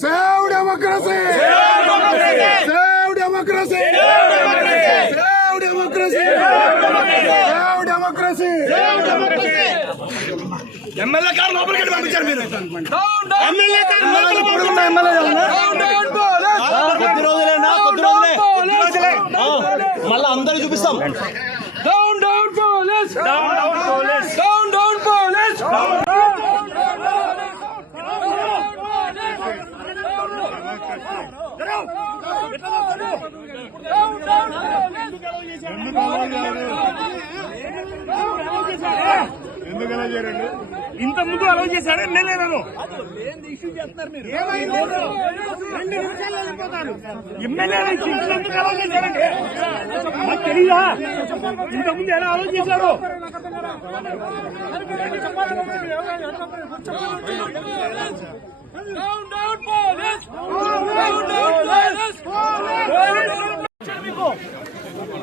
Save democracy save democracy save democracy save democracy MLA గారు లోపలికి వెళ్ళి పంపించారు మీరు ఎమ్మెల్యే గారు లోపలికి పడుకున్న ఎమ్మెల్యే కొద్ది రోజులేనా కొద్ది రోజులే మళ్ళీ అందరూ చూపిస్తాం down down police down down police down down police ఎందుకు అలా చేయరండి ఇంత ముందు అలౌ చేశాడే ఎమ్మెల్యే నన్ను ఎమ్మెల్యే ఎందుకు అలౌ చేశారండి మాకు తెలీదా ఇంత ముందు ఎలా అలౌ చేశారు down down police down down police